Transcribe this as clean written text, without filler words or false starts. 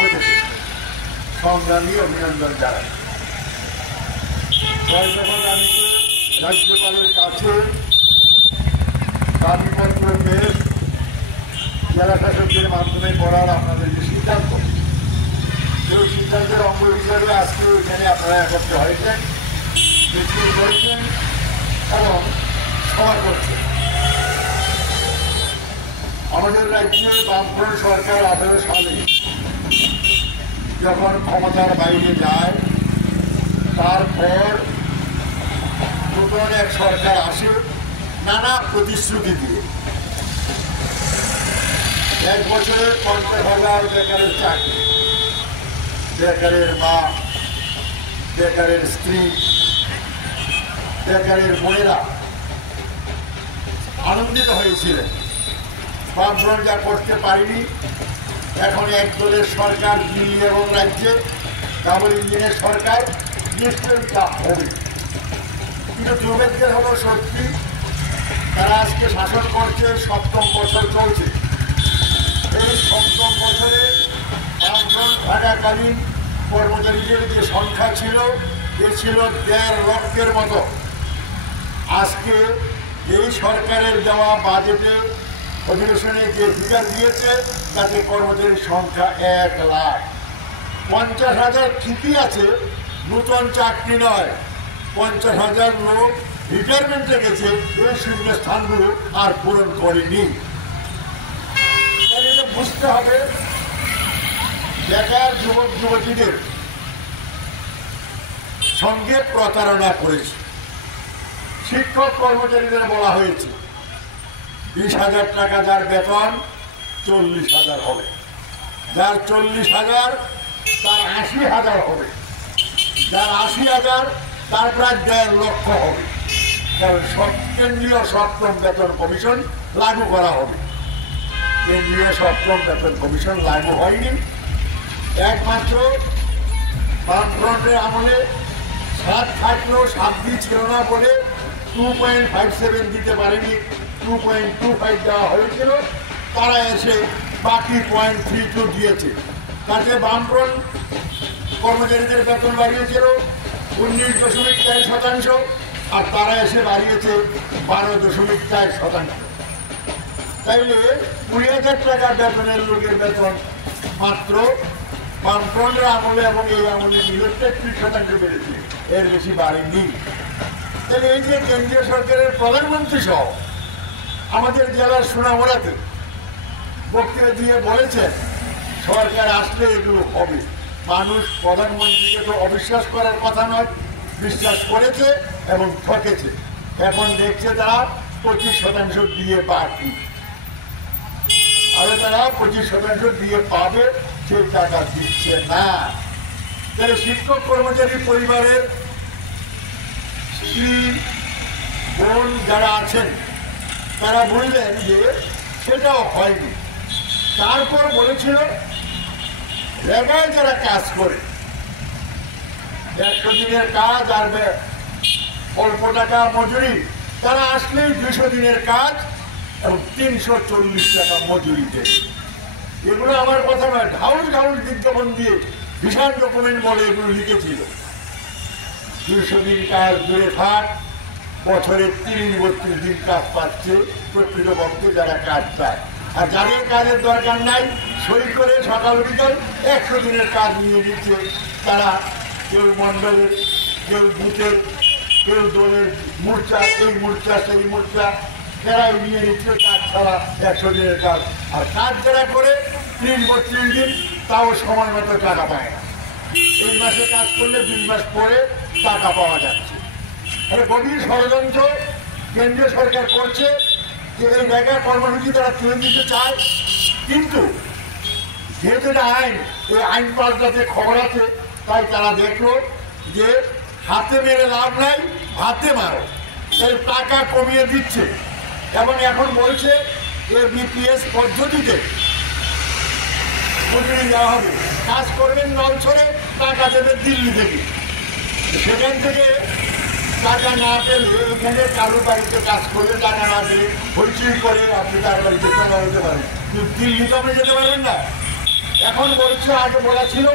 হয়েছে। সংগ্রামী অভিনন্দন জানাই। আমি রাজ্যপালের কাছে দাবিপত্র পেশ জেলা শাসকদের মাধ্যমে করার আপনাদের যে সিদ্ধান্ত, সেই সিদ্ধান্তের অঙ্গ হিসাবে আজকে এখানে আপনারা একত্র হয়েছেন, মিছিল করেছেন এবং সভা করছেন। আমাদের রাজ্যে বামফ্রন্ট সরকার 18 সালে যখন ক্ষমতার বাইরে যায়, তারপর নতুন এক সরকার আসে নানা প্রতিশ্রুতি দিয়ে। 1 বছরে 50,000 বেকারের চাকরি, বেকারের মা, বেকারের স্ত্রী, বেকারের বোনেরা আনন্দিত হয়েছিলেন। বামফ্রন্ট যা করতে পারেনি, এখন এক দলের সরকার দিল্লি এবং রাজ্যে ডাবল ইঞ্জিনের সরকার, নিশ্চয়ই তা হবে। কিন্তু দুর্ভাগ্যের হলো সত্যি, তারা আজকে শাসন করছে, 7ম বছর চলছে। এই 7ম বছরে বামফ্রন্ট থাকাকালীন কর্মচারীদের যে সংখ্যা ছিল, এ ছিল 1.5 লক্ষের মতো। আজকে এই সরকারের দেওয়া বাজেটে অধিবেশনে যে ফিগার দিয়েছে, তাতে কর্মচারীর সংখ্যা 1 লাখ। 50,000 ঠিকই আছে, নতুন চাকরি নয়। 50,000 লোক রিটায়ারমেন্টে গেছে, এই শূন্য স্থানগুলো আর পূরণ করেনি। তাহলে বুঝতে হবে, বেকার যুবক যুবতীদের সঙ্গে প্রতারণা করেছে। শিক্ষক কর্মচারীদের বলা হয়েছে 20,000 টাকা যার বেতন, 40,000 হবে। যার 40,000 তার 80,000 হবে। যার 80,000 তার প্রায় 1.5 লক্ষ হবে। কারণ কেন্দ্রীয় 7ম বেতন কমিশন লাগু করা হবে। কেন্দ্রীয় 7ম বেতন কমিশন লাগু হয়নি। একমাত্র বামফ্রন্টের আমলে 7 থাকলেও 7 ছিল না বলে 2.57 দিতে পারেনি, 2.25 দেওয়া হয়েছিল। তারা এসে বাকি 0.32 দিয়েছে। তাতে বামফ্রন্ট কর্মচারীদের বেতন বাড়িয়েছিল 19.4%, আর তারা এসে বাড়িয়েছে 12.4%। তাইলে 20,000 টাকা বেতনের লোকের বেতন মাত্র বামফ্রন্টের আমলে এবং এই আমলে মিলে 33% বেড়েছে, এর বেশি বাড়েনি। তাহলে এই যে কেন্দ্রীয় সরকারের প্রধানমন্ত্রী সহ আমাদের জেলার সোনামুড়াতে বক্তৃতা দিয়ে বলেছেন, সরকার আসলে এগুলো হবে। মানুষ প্রধানমন্ত্রীকে তো অবিশ্বাস করার কথা নয়, বিশ্বাস করেছে এবং ঠকেছে। এখন দেখছে তারা 25% দিয়ে বাকি, আরো তারা 25% দিয়ে পাবে, সেই টাকা দিচ্ছে না। তাহলে শিক্ষক কর্মচারী পরিবারের স্ত্রী বোন যারা আছেন, তারা বললেন যে সেটাও হয়নি। তারপর বলেছিল রেগায় যারা কাজ করে 100 দিনের কাজ আর অল্প টাকা মজুরি, তারা আসলেই 200 দিনের কাজ এবং 340 টাকা মজুরি দেবে। এগুলো আমার কথা নয়, ঢাউল ঢাউল বিজ্ঞাপন দিয়ে বিশাল ডকুমেন্ট বলে এগুলো লিখেছিল। 200 দিন কাজ দূরে থাক, বছরে 30-32 দিন কাজ পাচ্ছে প্রকৃতপক্ষে যারা কাজ চায়। আর যাদের কাজের দরকার নাই, সই করে সকাল বিকাল 100 দিনের কাজ নিয়ে নিচ্ছে। তারা কেউ মণ্ডলের, কেউ বুথের, কেউ দলের মোর্চা, এই মোর্চা সেই মোর্চা, তারাই নিয়ে নিচ্ছে কাজ ছাড়া 100 দিনের কাজ। আর কাজ যারা করে 30-32 দিন, তাও সময় মতো টাকা পায় না। এই মাসে কাজ করলে 2 মাস পরে টাকা পাওয়া যাচ্ছে। তাহলে গভীর ষড়যন্ত্র কেন্দ্রীয় সরকার করছে যে এই জায়গায় কর্মসূচি তারা তুলে দিতে চায়। কিন্তু যেহেতু এটা আইন, এই আইন পাল্টাতে খবর আছে, তাই তারা দেখলো যে হাতে মেরে লাভ নাই, হাতে মারো, তাই টাকা কমিয়ে দিচ্ছে। এবং এখন বলছে যে বিপিএস পদ্ধতিতে মজুরি দেওয়া হবে, কাজ করবেন নলছড়ে, টাকা দেবে দিল্লি থেকে। সেখান থেকে টাকা না পেলে এখানে কারো বাড়িতে কাজ করলে টাকা না পেলে হইচই করে আপনি তার বাড়িতে চলা হতে পারেন, কিন্তু দিল্লি তো আপনি যেতে পারবেন না। এখন বলছে, আগে বলা ছিল